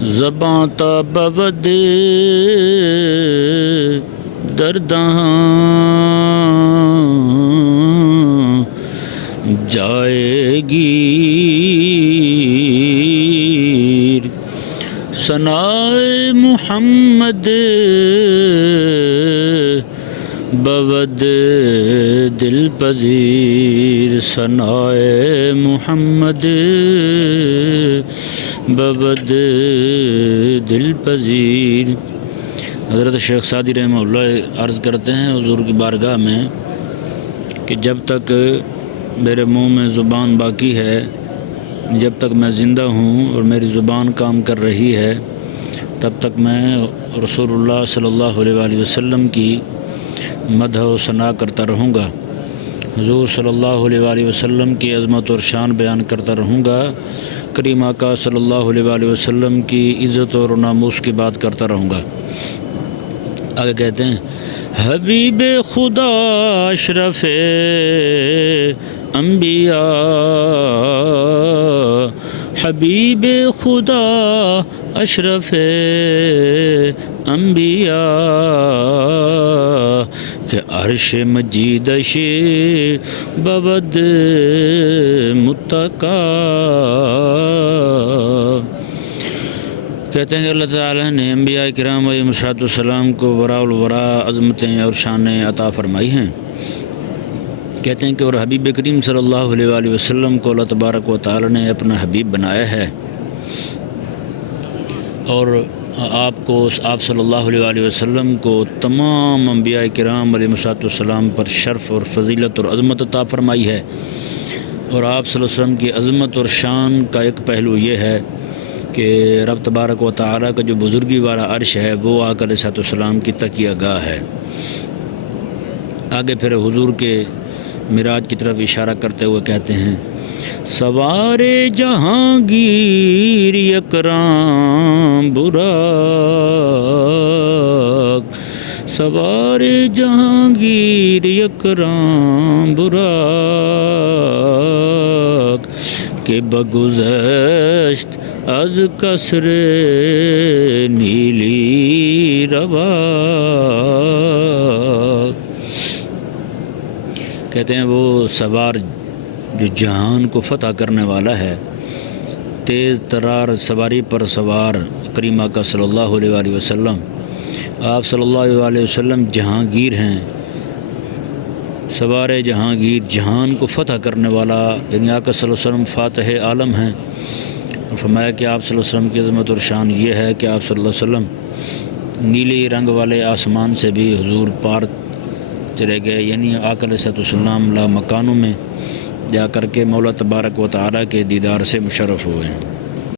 زباں تا بود درداں جائے گیر ثنائے محمد بود دل پذیر ثنائے محمد بود دل پذیر۔ حضرت شیخ سعدی رحمہ اللہ عرض کرتے ہیں حضور کی بارگاہ میں کہ جب تک میرے منہ میں زبان باقی ہے، جب تک میں زندہ ہوں اور میری زبان کام کر رہی ہے، تب تک میں رسول اللہ صلی اللہ علیہ وآلہ وسلم کی مدح و ثنا کرتا رہوں گا، حضور صلی اللہ علیہ وآلہ وسلم کی عظمت اور شان بیان کرتا رہوں گا، کریم آقا صلی اللہ علیہ وآلہ وسلم کی عزت اور ناموس کی بات کرتا رہوں گا۔ آگے کہتے ہیں حبیب خدا اشرف انبیاء، حبیب خدا اشرف انبیاء کہ عرش مجیدش بود متقا۔ کہتے ہیں کہ اللہ تعالیٰ نے انبیاء کرام علیہم السلام کو وراء الورا عظمتیں اور شانیں عطا فرمائی ہیں۔ کہتے ہیں کہ اور حبیب کریم صلی اللہ علیہ وآلہ وسلم کو اللہ تبارک و تعالیٰ نے اپنا حبیب بنایا ہے، اور آپ صلی اللہ علیہ وآلہ وسلم کو تمام انبیاء کرام علیہم السلام پر شرف اور فضیلت اور عظمت عطا فرمائی ہے۔ اور آپ صلی اللہ علیہ وسلم کی عظمت اور شان کا ایک پہلو یہ ہے کہ رب تبارک و تعالیٰ کا جو بزرگی والا عرش ہے وہ آقا علیہ السلام کی تکیہ گاہ ہے۔ آگے پھر حضور کے معراج کی طرف اشارہ کرتے ہوئے کہتے ہیں سوار جہانگیر اکرام براق، سوار جہانگیر اکرام براق کہ بگذشت از قصر نیلی رواق۔ کہتے ہیں وہ سوار جو جہان کو فتح کرنے والا ہے، تیز ترار سواری پر سوار کریم آقا صلی اللہ علیہ وآلہ وسلم، آپ صلی اللہ علیہ وآلہ وسلم جہانگیر ہیں، سوار جہانگیر، جہان کو فتح کرنے والا، یعنی آقا صلی اللہ علیہ وسلم فاتح عالم ہیں۔ اور فرمایا کہ آپ صلی اللہ علیہ وسلم کی عظمت اور شان یہ ہے کہ آپ صلی اللہ علیہ وسلم نیلی رنگ والے آسمان سے بھی حضور پار چلے گئے، یعنی آقا علیہ السلام لا مکانوں میں جا کر کے مولا تبارک و تعالیٰ کے دیدار سے مشرف ہوئے ہیں۔